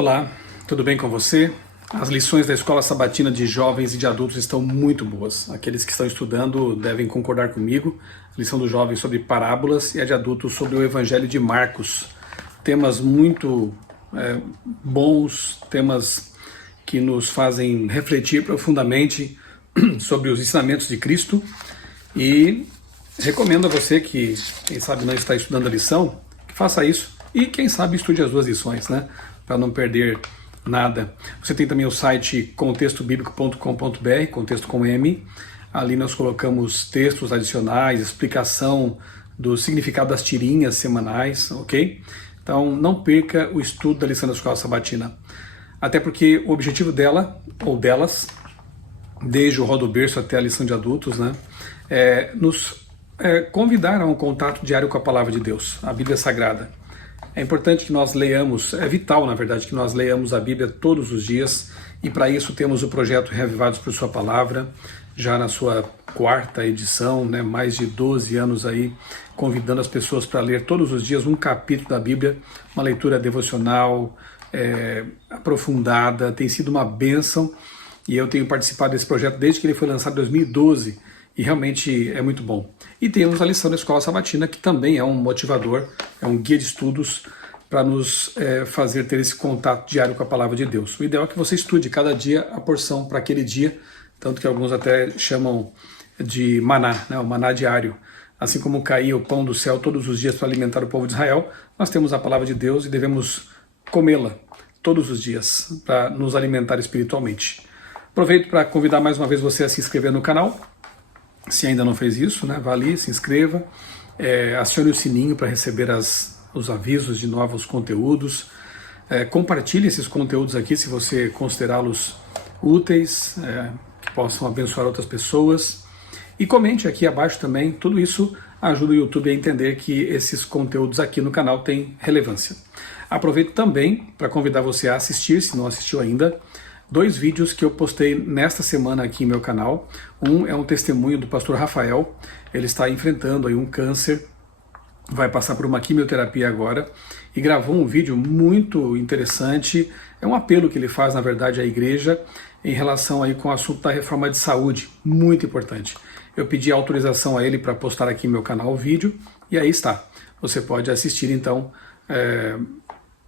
Olá, tudo bem com você? As lições da Escola Sabatina de Jovens e de Adultos estão muito boas. Aqueles que estão estudando devem concordar comigo. A lição dos jovens sobre parábolas e a de adultos sobre o Evangelho de Marcos. Temas muito bons, temas que nos fazem refletir profundamente sobre os ensinamentos de Cristo. E recomendo a você que, quem sabe, não está estudando a lição, que faça isso. E quem sabe estude as duas lições, né? Para não perder nada. Você tem também o site contextobiblico.com.br, contexto com M. Ali nós colocamos textos adicionais, explicação do significado das tirinhas semanais, ok? Então não perca o estudo da lição da Escola Sabatina. Até porque o objetivo dela, ou delas, desde o Rodo Berço até a lição de adultos, né, nos convidar a um contato diário com a Palavra de Deus, a Bíblia Sagrada. É importante que nós leiamos, é vital, na verdade, que nós leiamos a Bíblia todos os dias, e para isso temos o projeto Reavivados por Sua Palavra, já na sua 4ª edição, né, mais de 12 anos aí, convidando as pessoas para ler todos os dias um capítulo da Bíblia, uma leitura devocional, aprofundada, tem sido uma bênção, e eu tenho participado desse projeto desde que ele foi lançado em 2012, e realmente é muito bom. E temos a lição da Escola Sabatina, que também é um motivador, é um guia de estudos para nos fazer ter esse contato diário com a Palavra de Deus. O ideal é que você estude cada dia a porção para aquele dia, tanto que alguns até chamam de maná, né, o maná diário. Assim como caía o pão do céu todos os dias para alimentar o povo de Israel, nós temos a Palavra de Deus e devemos comê-la todos os dias para nos alimentar espiritualmente. Aproveito para convidar mais uma vez você a se inscrever no canal. Se ainda não fez isso, né, vá ali, se inscreva, acione o sininho para receber os avisos de novos conteúdos, compartilhe esses conteúdos aqui se você considerá-los úteis, que possam abençoar outras pessoas, e comente aqui abaixo também. Tudo isso ajuda o YouTube a entender que esses conteúdos aqui no canal têm relevância. Aproveito também para convidar você a assistir, se não assistiu ainda, 2 vídeos que eu postei nesta semana aqui em meu canal. Um é um testemunho do pastor Rafael, ele está enfrentando aí um câncer, vai passar por uma quimioterapia agora, e gravou um vídeo muito interessante, é um apelo que ele faz, na verdade, à igreja, em relação aí com o assunto da reforma de saúde, muito importante. Eu pedi autorização a ele para postar aqui em meu canal o vídeo, e aí está. Você pode assistir então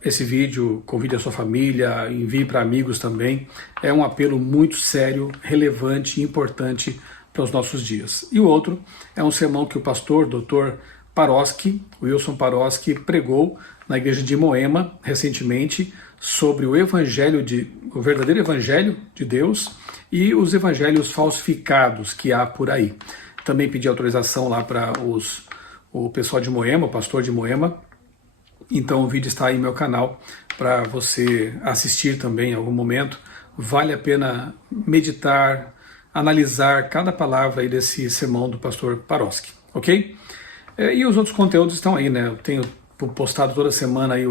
esse vídeo, convide a sua família, envie para amigos também. É um apelo muito sério, relevante e importante para os nossos dias. E o outro é um sermão que o pastor, Dr. Paroski, Wilson Paroski, pregou na igreja de Moema recentemente sobre o verdadeiro evangelho de Deus e os evangelhos falsificados que há por aí. Também pedi autorização lá para o pessoal de Moema, o pastor de Moema. Então o vídeo está aí no meu canal para você assistir também em algum momento. Vale a pena meditar, analisar cada palavra aí desse sermão do pastor Paroski, ok? E os outros conteúdos estão aí, né? Eu tenho postado toda semana aí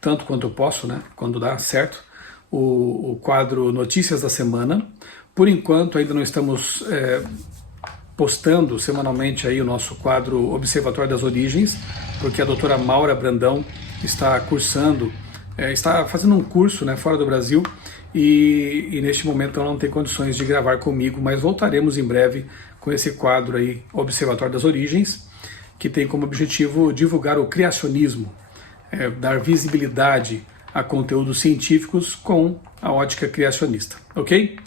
tanto quanto eu posso, né? Quando dá certo, o quadro Notícias da Semana. Por enquanto ainda não estamos postando semanalmente aí o nosso quadro Observatório das Origens, porque a doutora Maura Brandão está cursando, está fazendo um curso, né, fora do Brasil, e neste momento ela não tem condições de gravar comigo, mas voltaremos em breve com esse quadro aí, Observatório das Origens, que tem como objetivo divulgar o criacionismo, dar visibilidade a conteúdos científicos com a ótica criacionista, ok?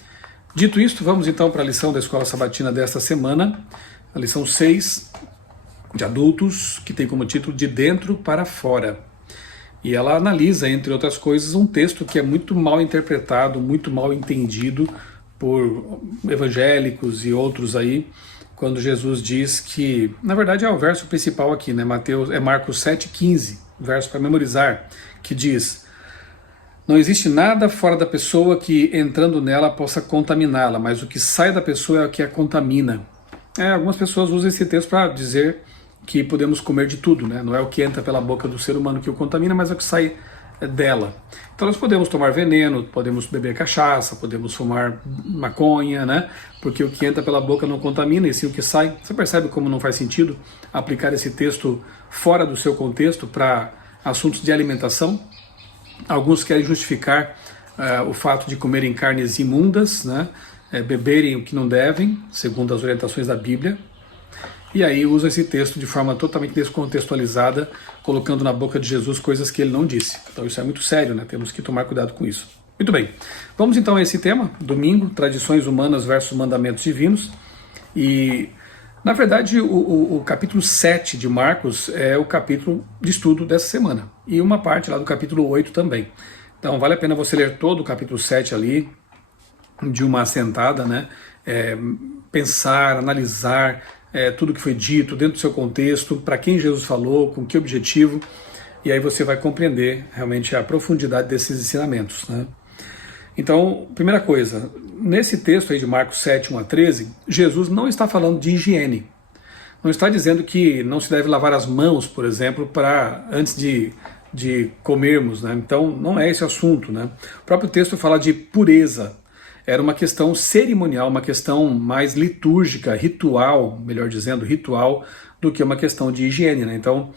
Dito isto, vamos então para a lição da Escola Sabatina desta semana, a lição 6 de adultos, que tem como título De Dentro para Fora. E ela analisa, entre outras coisas, um texto que é muito mal interpretado, muito mal entendido por evangélicos e outros aí, quando Jesus diz que, na verdade é o verso principal aqui, né? Marcos 7,15, verso para memorizar, que diz: não existe nada fora da pessoa que, entrando nela, possa contaminá-la, mas o que sai da pessoa é o que a contamina. Algumas pessoas usam esse texto para dizer que podemos comer de tudo, né? Não é o que entra pela boca do ser humano que o contamina, mas é o que sai dela. Então nós podemos tomar veneno, podemos beber cachaça, podemos fumar maconha, né? Porque o que entra pela boca não contamina, e sim o que sai. Você percebe como não faz sentido aplicar esse texto fora do seu contexto para assuntos de alimentação? Alguns querem justificar o fato de comerem carnes imundas, né? Beberem o que não devem, segundo as orientações da Bíblia. E aí usa esse texto de forma totalmente descontextualizada, colocando na boca de Jesus coisas que ele não disse. Então isso é muito sério, né? Temos que tomar cuidado com isso. Muito bem, vamos então a esse tema, domingo, tradições humanas versus mandamentos divinos. E, na verdade, o capítulo 7 de Marcos é o capítulo de estudo dessa semana. E uma parte lá do capítulo 8 também. Então vale a pena você ler todo o capítulo 7 ali, de uma sentada, né? Pensar, analisar tudo que foi dito dentro do seu contexto, para quem Jesus falou, com que objetivo, e aí você vai compreender realmente a profundidade desses ensinamentos, né? Então, primeira coisa, nesse texto aí de Marcos 7, 1 a 13, Jesus não está falando de higiene. Não está dizendo que não se deve lavar as mãos, por exemplo, antes de comermos, né? Então, não é esse o assunto, né? O próprio texto fala de pureza. Era uma questão cerimonial, uma questão mais litúrgica, ritual, melhor dizendo, ritual, do que uma questão de higiene, né? Então,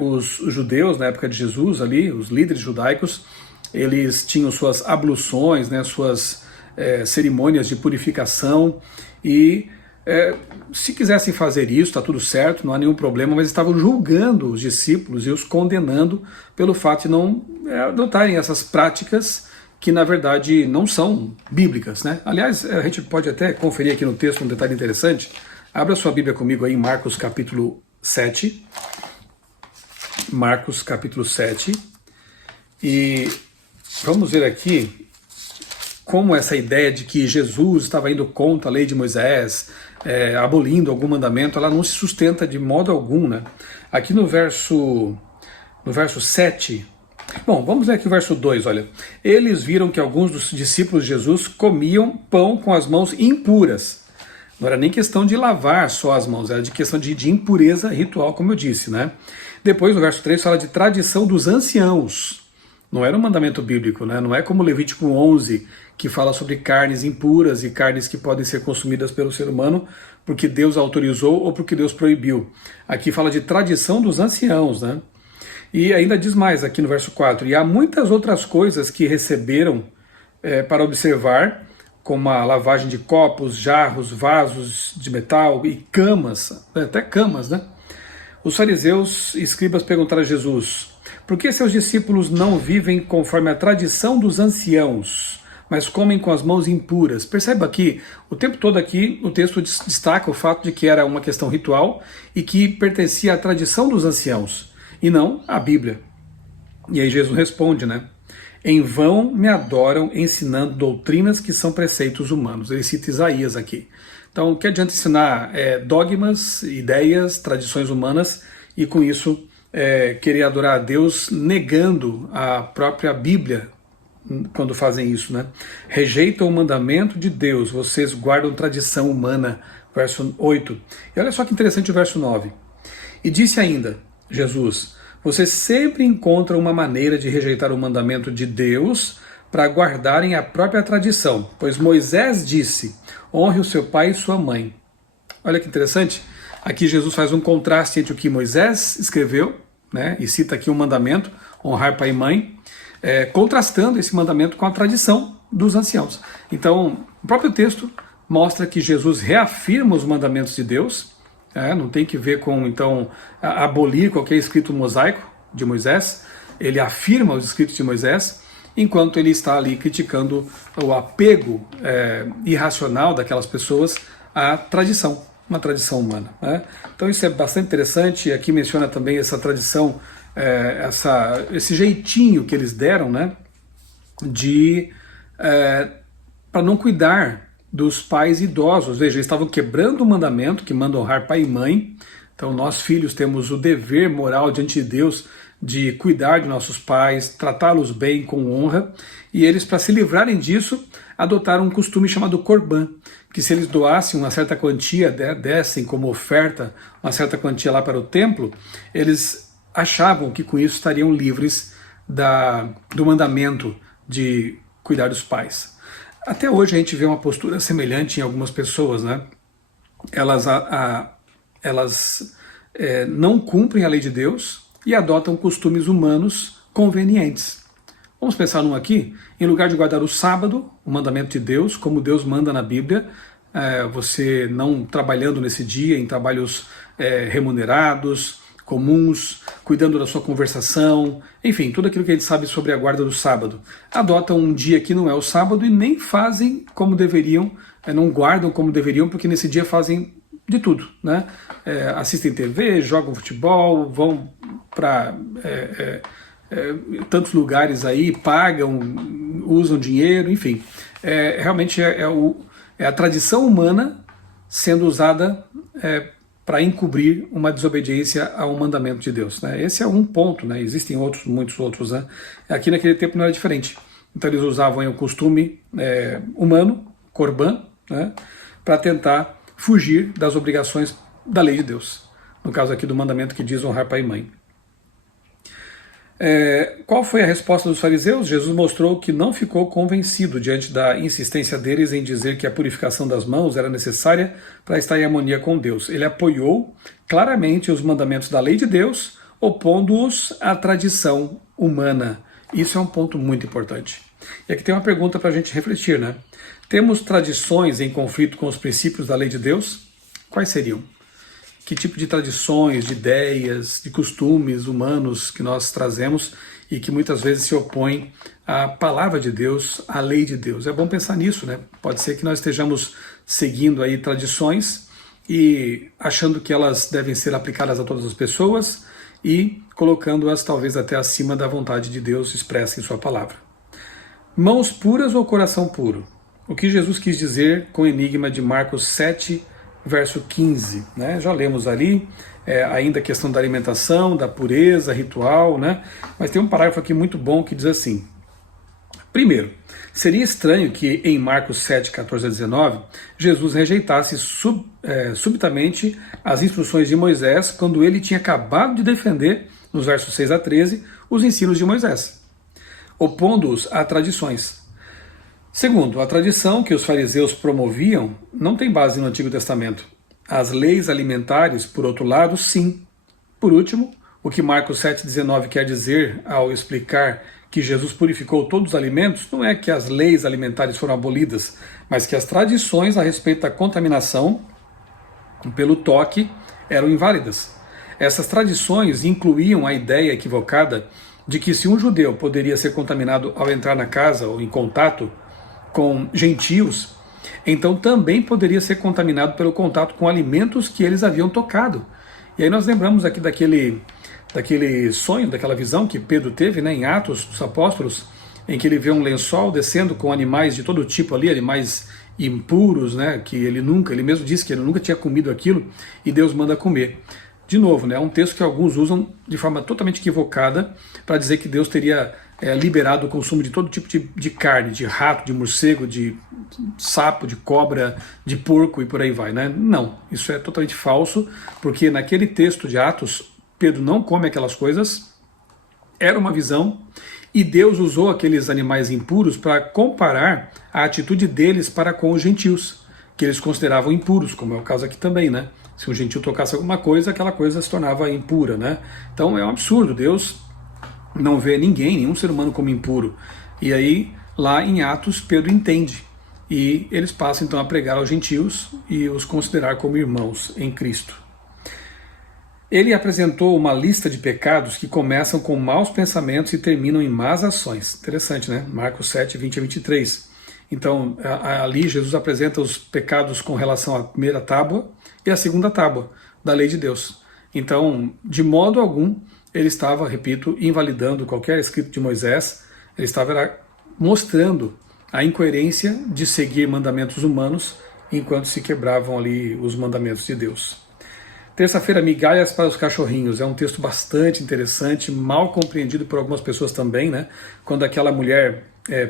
os judeus, na época de Jesus ali, os líderes judaicos, eles tinham suas abluções, né, suas cerimônias de purificação, e se quisessem fazer isso, está tudo certo, não há nenhum problema, mas estavam julgando os discípulos e os condenando pelo fato de não adotarem essas práticas que na verdade não são bíblicas, né? Aliás, a gente pode até conferir aqui no texto um detalhe interessante. Abra sua Bíblia comigo aí em Marcos capítulo 7. Marcos capítulo 7. E vamos ver aqui como essa ideia de que Jesus estava indo contra a lei de Moisés, abolindo algum mandamento, ela não se sustenta de modo algum, né? Aqui no verso 7, bom, vamos ler aqui o verso 2, olha. Eles viram que alguns dos discípulos de Jesus comiam pão com as mãos impuras. Não era nem questão de lavar só as mãos, era de questão de impureza ritual, como eu disse, né? Depois, no verso 3, fala de tradição dos anciãos. Não era um mandamento bíblico, né? Não é como Levítico 11, que fala sobre carnes impuras e carnes que podem ser consumidas pelo ser humano porque Deus autorizou ou porque Deus proibiu. Aqui fala de tradição dos anciãos, né? E ainda diz mais aqui no verso 4, e há muitas outras coisas que receberam para observar, como a lavagem de copos, jarros, vasos de metal e camas, até camas, né? Os fariseus e escribas perguntaram a Jesus, por que seus discípulos não vivem conforme a tradição dos anciãos, mas comem com as mãos impuras? Perceba que o tempo todo aqui o texto destaca o fato de que era uma questão ritual e que pertencia à tradição dos anciãos, e não à Bíblia. E aí Jesus responde, né? Em vão me adoram ensinando doutrinas que são preceitos humanos. Ele cita Isaías aqui. Então, que adianta ensinar dogmas, ideias, tradições humanas e com isso querer adorar a Deus negando a própria Bíblia quando fazem isso, né? Rejeitam o mandamento de Deus, vocês guardam tradição humana, verso 8. E olha só que interessante o verso 9. E disse ainda, Jesus, vocês sempre encontram uma maneira de rejeitar o mandamento de Deus para guardarem a própria tradição, pois Moisés disse, honre o seu pai e sua mãe. Olha que interessante, aqui Jesus faz um contraste entre o que Moisés escreveu, né, e cita aqui um mandamento, honrar pai e mãe, contrastando esse mandamento com a tradição dos anciãos. Então, o próprio texto mostra que Jesus reafirma os mandamentos de Deus, não tem que ver com, então, abolir qualquer escrito mosaico de Moisés. Ele afirma os escritos de Moisés, enquanto ele está ali criticando o apego irracional daquelas pessoas à tradição, uma tradição humana, né? Então isso é bastante interessante. Aqui menciona também essa tradição, esse jeitinho que eles deram, né, para não cuidar dos pais idosos. Veja, eles estavam quebrando o mandamento que manda honrar pai e mãe. Então nós filhos temos o dever moral diante de Deus de cuidar de nossos pais, tratá-los bem, com honra, e eles, para se livrarem disso, adotaram um costume chamado Corban, que se eles doassem uma certa quantia, dessem como oferta uma certa quantia lá para o templo, eles achavam que com isso estariam livres do mandamento de cuidar dos pais. Até hoje a gente vê uma postura semelhante em algumas pessoas, né? Elas não cumprem a lei de Deus e adotam costumes humanos convenientes. Vamos pensar num aqui, em lugar de guardar o sábado, o mandamento de Deus, como Deus manda na Bíblia, você não trabalhando nesse dia em trabalhos remunerados, comuns, cuidando da sua conversação, enfim, tudo aquilo que a gente sabe sobre a guarda do sábado. Adotam um dia que não é o sábado e nem fazem como deveriam, não guardam como deveriam, porque nesse dia fazem de tudo, né? Assistem TV, jogam futebol, vão para tantos lugares aí, pagam, usam dinheiro, enfim. Realmente é a tradição humana sendo usada para encobrir uma desobediência a um mandamento de Deus, né? Esse é um ponto, né? Existem muitos outros, né? Aqui naquele tempo não era diferente. Então eles usavam o costume humano, Corban, né? Para tentar fugir das obrigações da lei de Deus. No caso aqui do mandamento que diz honrar pai e mãe. Qual foi a resposta dos fariseus? Jesus mostrou que não ficou convencido diante da insistência deles em dizer que a purificação das mãos era necessária para estar em harmonia com Deus. Ele apoiou claramente os mandamentos da lei de Deus, opondo-os à tradição humana. Isso é um ponto muito importante. E aqui tem uma pergunta para a gente refletir, né? Temos tradições em conflito com os princípios da lei de Deus? Quais seriam? Que tipo de tradições, de ideias, de costumes humanos que nós trazemos e que muitas vezes se opõem à palavra de Deus, à lei de Deus? É bom pensar nisso, né? Pode ser que nós estejamos seguindo aí tradições e achando que elas devem ser aplicadas a todas as pessoas e colocando-as talvez até acima da vontade de Deus expressa em sua palavra. Mãos puras ou coração puro? O que Jesus quis dizer com o enigma de Marcos 7, verso 15, né? Já lemos ali, ainda a questão da alimentação, da pureza, ritual, né? Mas tem um parágrafo aqui muito bom que diz assim: primeiro, seria estranho que em Marcos 7, 14 a 19, Jesus rejeitasse subitamente as instruções de Moisés quando ele tinha acabado de defender, nos versos 6 a 13, os ensinos de Moisés, opondo-os a tradições. Segundo, a tradição que os fariseus promoviam não tem base no Antigo Testamento. As leis alimentares, por outro lado, sim. Por último, o que Marcos 7,19 quer dizer ao explicar que Jesus purificou todos os alimentos não é que as leis alimentares foram abolidas, mas que as tradições a respeito da contaminação pelo toque eram inválidas. Essas tradições incluíam a ideia equivocada de que se um judeu poderia ser contaminado ao entrar na casa ou em contato com gentios, então também poderia ser contaminado pelo contato com alimentos que eles haviam tocado. E aí nós lembramos aqui daquele sonho, daquela visão que Pedro teve, né, em Atos dos Apóstolos, em que ele vê um lençol descendo com animais de todo tipo ali, animais impuros, né, que ele mesmo disse que ele nunca tinha comido aquilo, e Deus manda comer. De novo, né, é um texto que alguns usam de forma totalmente equivocada para dizer que Deus teria liberado o consumo de todo tipo de carne, de rato, de morcego, de sapo, de cobra, de porco e por aí vai, né? Não, isso é totalmente falso, porque naquele texto de Atos, Pedro não come aquelas coisas, era uma visão, e Deus usou aqueles animais impuros para comparar a atitude deles para com os gentios, que eles consideravam impuros, como é o caso aqui também, né? Se um gentil tocasse alguma coisa, aquela coisa se tornava impura, né? Então é um absurdo, Deus não vê nenhum ser humano como impuro. E aí, lá em Atos, Pedro entende. E eles passam então a pregar aos gentios e os considerar como irmãos em Cristo. Ele apresentou uma lista de pecados que começam com maus pensamentos e terminam em más ações. Interessante, né? Marcos 7, 20 a 23. Então, ali Jesus apresenta os pecados com relação à primeira tábua e à segunda tábua da lei de Deus. Então, de modo algum, ele estava, repito, invalidando qualquer escrito de Moisés, ele estava mostrando a incoerência de seguir mandamentos humanos enquanto se quebravam ali os mandamentos de Deus. Terça-feira, migalhas para os cachorrinhos, é um texto bastante interessante, mal compreendido por algumas pessoas também, né? Quando aquela mulher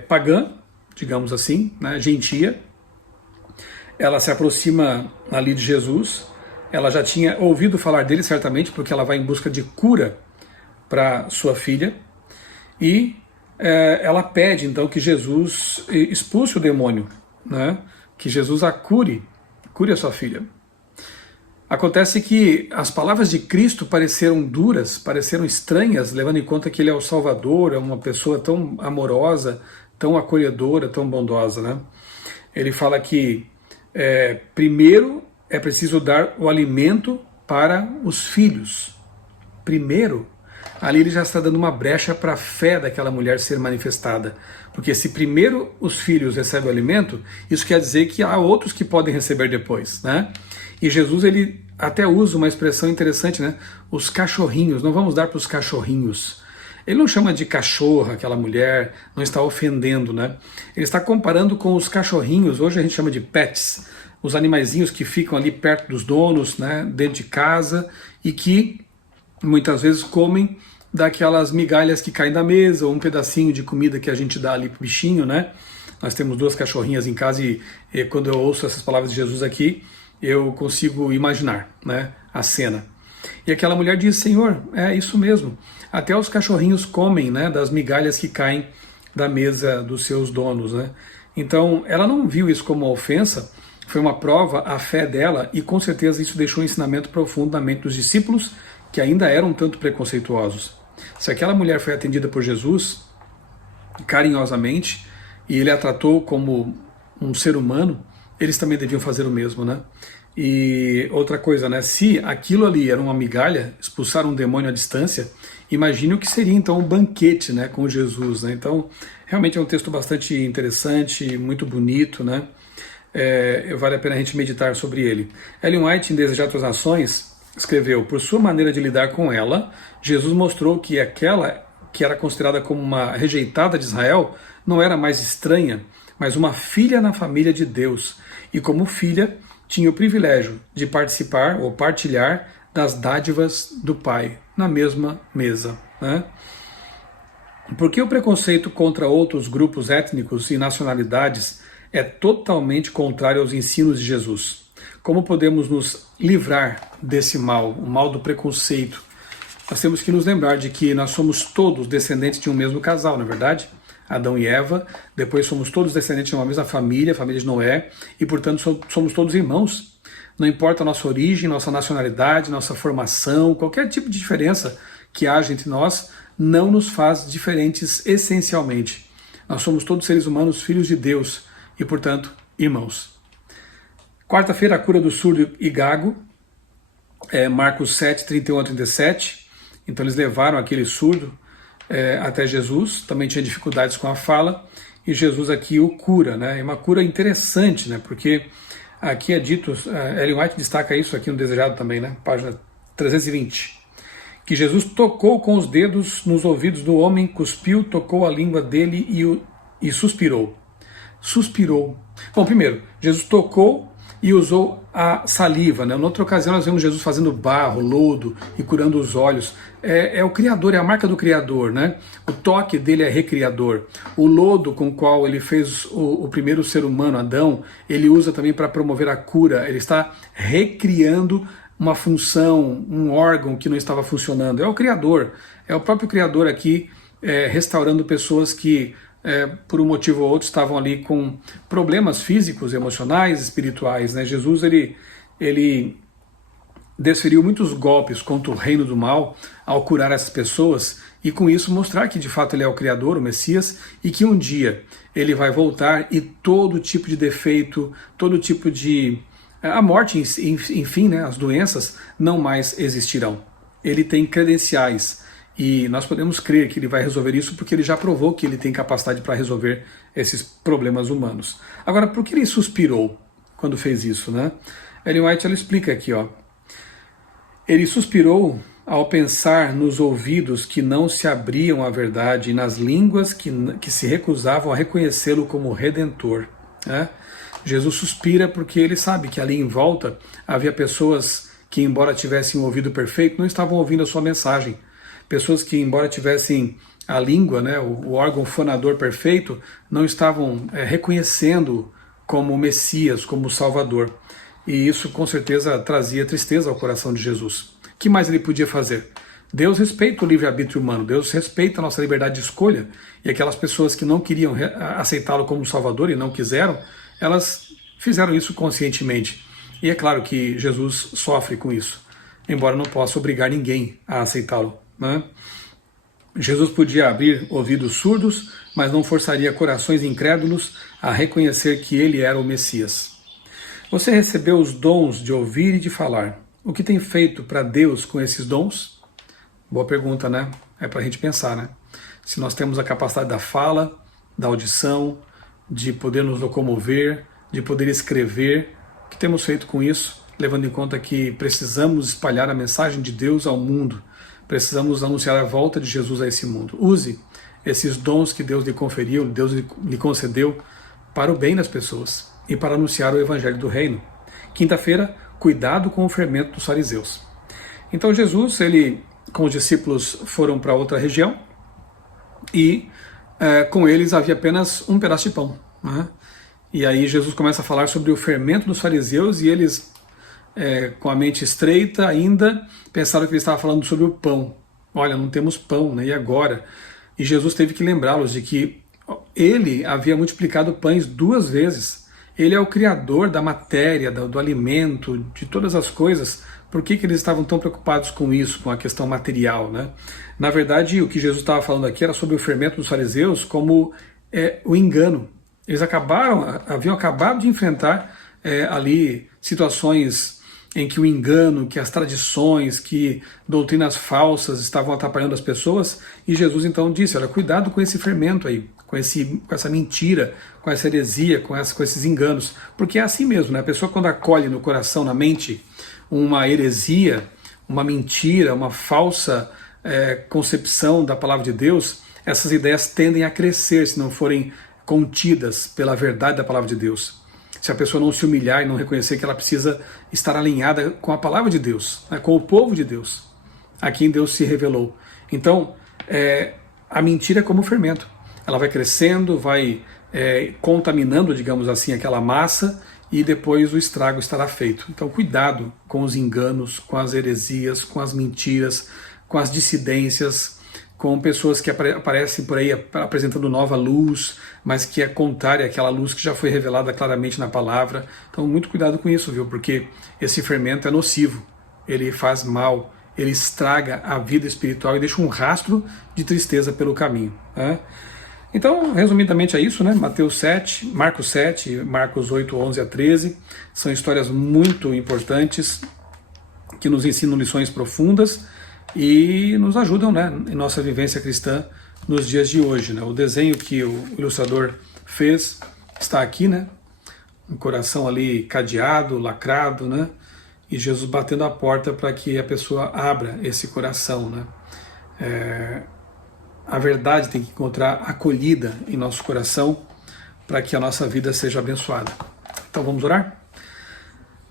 pagã, digamos assim, né, gentia, ela se aproxima ali de Jesus, ela já tinha ouvido falar dele certamente, porque ela vai em busca de cura para sua filha, e ela pede então que Jesus expulse o demônio, né? Que Jesus a cure a sua filha. Acontece que as palavras de Cristo pareceram duras, pareceram estranhas, levando em conta que ele é o Salvador, é uma pessoa tão amorosa, tão acolhedora, tão bondosa, né? Ele fala que primeiro é preciso dar o alimento para os filhos. Primeiro, ali ele já está dando uma brecha para a fé daquela mulher ser manifestada. Porque se primeiro os filhos recebem o alimento, isso quer dizer que há outros que podem receber depois, né? E Jesus, ele até usa uma expressão interessante, né? Os cachorrinhos, não vamos dar para os cachorrinhos. Ele não chama de cachorra aquela mulher, não está ofendendo, né? Ele está comparando com os cachorrinhos, hoje a gente chama de pets, os animaizinhos que ficam ali perto dos donos, né? Dentro de casa e que muitas vezes comem daquelas migalhas que caem da mesa, ou um pedacinho de comida que a gente dá ali pro bichinho, né? Nós temos 2 cachorrinhas em casa e quando eu ouço essas palavras de Jesus aqui, eu consigo imaginar, né, a cena. E aquela mulher diz, Senhor, é isso mesmo, até os cachorrinhos comem, né, das migalhas que caem da mesa dos seus donos, né? Então, ela não viu isso como uma ofensa, foi uma prova à fé dela e com certeza isso deixou um ensinamento profundo na mente dos discípulos que ainda eram um tanto preconceituosos. Se aquela mulher foi atendida por Jesus carinhosamente e ele a tratou como um ser humano, eles também deviam fazer o mesmo, né? E outra coisa, né? Se aquilo ali era uma migalha, expulsar um demônio à distância, imagine o que seria então um banquete, né, com Jesus, né? Então, realmente é um texto bastante interessante, muito bonito, né? Vale a pena a gente meditar sobre ele. Ellen White, em Desejar Outras Nações, escreveu, por sua maneira de lidar com ela, Jesus mostrou que aquela que era considerada como uma rejeitada de Israel não era mais estranha, mas uma filha na família de Deus. E como filha, tinha o privilégio de participar ou partilhar das dádivas do Pai na mesma mesa, né? Porque o preconceito contra outros grupos étnicos e nacionalidades é totalmente contrário aos ensinos de Jesus. Como podemos nos livrar desse mal, o mal do preconceito? Nós temos que nos lembrar de que nós somos todos descendentes de um mesmo casal, não é verdade? Adão e Eva, depois somos todos descendentes de uma mesma família, a família de Noé, e portanto somos todos irmãos. Não importa a nossa origem, nossa nacionalidade, nossa formação, qualquer tipo de diferença que haja entre nós, não nos faz diferentes essencialmente. Nós somos todos seres humanos, filhos de Deus, e portanto, irmãos. Quarta-feira, a cura do surdo e gago, Marcos 7, 31 a 37. Então eles levaram aquele surdo até Jesus, também tinha dificuldades com a fala, e Jesus aqui o cura, né? É uma cura interessante, né? Porque aqui é dito, Ellen White destaca isso aqui no Desejado também, né? Página 320, que Jesus tocou com os dedos nos ouvidos do homem, cuspiu, tocou a língua dele e suspirou. Suspirou. Bom, primeiro, Jesus tocou e usou a saliva, né? Noutra ocasião nós vemos Jesus fazendo barro, lodo e curando os olhos. É o Criador, é a marca do Criador, né? O toque dele é recriador. O lodo com o qual ele fez o primeiro ser humano, Adão, ele usa também para promover a cura. Ele está recriando uma função, um órgão que não estava funcionando. É o Criador, é o próprio Criador aqui restaurando pessoas que por um motivo ou outro estavam ali com problemas físicos, emocionais, espirituais, né? Jesus ele desferiu muitos golpes contra o reino do mal ao curar essas pessoas e com isso mostrar que de fato ele é o Criador, o Messias, e que um dia ele vai voltar e todo tipo de defeito, todo tipo de a morte, enfim, né, as doenças não mais existirão. Ele tem credenciais. E nós podemos crer que ele vai resolver isso porque ele já provou que ele tem capacidade para resolver esses problemas humanos. Agora, por que ele suspirou quando fez isso, né? Ellen White ela explica aqui, ó. Ele suspirou ao pensar nos ouvidos que não se abriam à verdade e nas línguas que se recusavam a reconhecê-lo como Redentor, né? Jesus suspira porque ele sabe que ali em volta havia pessoas que, embora tivessem um ouvido perfeito, não estavam ouvindo a sua mensagem. Pessoas que, embora tivessem a língua, né, o órgão fonador perfeito, não estavam reconhecendo como o Messias, como o Salvador. E isso, com certeza, trazia tristeza ao coração de Jesus. O que mais ele podia fazer? Deus respeita o livre-arbítrio humano, Deus respeita a nossa liberdade de escolha. E aquelas pessoas que não queriam aceitá-lo como Salvador e não quiseram, elas fizeram isso conscientemente. E é claro que Jesus sofre com isso, embora não possa obrigar ninguém a aceitá-lo, né? Jesus podia abrir ouvidos surdos, mas não forçaria corações incrédulos a reconhecer que ele era o Messias. Você recebeu os dons de ouvir e de falar. O que tem feito para Deus com esses dons? Boa pergunta, né? É para a gente pensar, né? Se nós temos a capacidade da fala, da audição, de poder nos locomover, de poder escrever, o que temos feito com isso, levando em conta que precisamos espalhar a mensagem de Deus ao mundo, precisamos anunciar a volta de Jesus a esse mundo. Use esses dons que Deus lhe conferiu, Deus lhe concedeu para o bem das pessoas e para anunciar o Evangelho do Reino. Quinta-feira, cuidado com o fermento dos fariseus. Então Jesus, ele com os discípulos foram para outra região e com eles havia apenas um pedaço de pão, né? E aí Jesus começa a falar sobre o fermento dos fariseus e eles, com a mente estreita ainda, pensaram que ele estava falando sobre o pão. Olha, não temos pão, né? E agora? E Jesus teve que lembrá-los de que ele havia multiplicado pães 2 vezes. Ele é o criador da matéria, do alimento, de todas as coisas. Por que eles estavam tão preocupados com isso, com a questão material, né? Na verdade, o que Jesus estava falando aqui era sobre o fermento dos fariseus como o engano. Eles haviam acabado de enfrentar ali situações em que o engano, que as tradições, que doutrinas falsas estavam atrapalhando as pessoas, e Jesus então disse, olha, cuidado com esse fermento aí, com essa mentira, com essa heresia, com esses enganos, porque é assim mesmo, né? A pessoa quando acolhe no coração, na mente, uma heresia, uma mentira, uma falsa concepção da palavra de Deus, essas ideias tendem a crescer se não forem contidas pela verdade da palavra de Deus. Se a pessoa não se humilhar e não reconhecer que ela precisa estar alinhada com a palavra de Deus, né, com o povo de Deus, a quem Deus se revelou. Então, a mentira é como o fermento. Ela vai crescendo, vai contaminando, digamos assim, aquela massa e depois o estrago estará feito. Então, cuidado com os enganos, com as heresias, com as mentiras, com as dissidências, com pessoas que aparecem por aí apresentando nova luz, mas que é contrária àquela luz que já foi revelada claramente na palavra. Então, muito cuidado com isso, viu? Porque esse fermento é nocivo, ele faz mal, ele estraga a vida espiritual e deixa um rastro de tristeza pelo caminho, né? Então, resumidamente é isso, né? Mateus 7, Marcos 7, Marcos 8, 11 a 13, são histórias muito importantes que nos ensinam lições profundas e nos ajudam, né, em nossa vivência cristã nos dias de hoje, né? O desenho que o ilustrador fez está aqui, né? Um coração ali cadeado, lacrado, né? E Jesus batendo a porta para que a pessoa abra esse coração, né? A verdade tem que encontrar acolhida em nosso coração para que a nossa vida seja abençoada. Então vamos orar?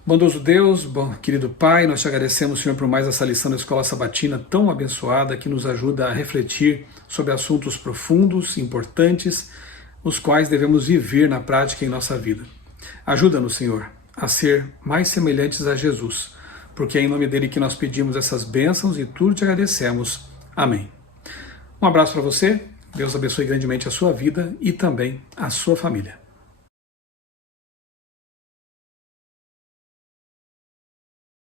Bondoso Deus, bom, querido Pai, nós te agradecemos, Senhor, por mais essa lição da Escola Sabatina tão abençoada que nos ajuda a refletir sobre assuntos profundos, importantes, os quais devemos viver na prática em nossa vida. Ajuda-nos, Senhor, a ser mais semelhantes a Jesus, porque é em nome dele que nós pedimos essas bênçãos e tudo te agradecemos. Amém. Um abraço para você, Deus abençoe grandemente a sua vida e também a sua família.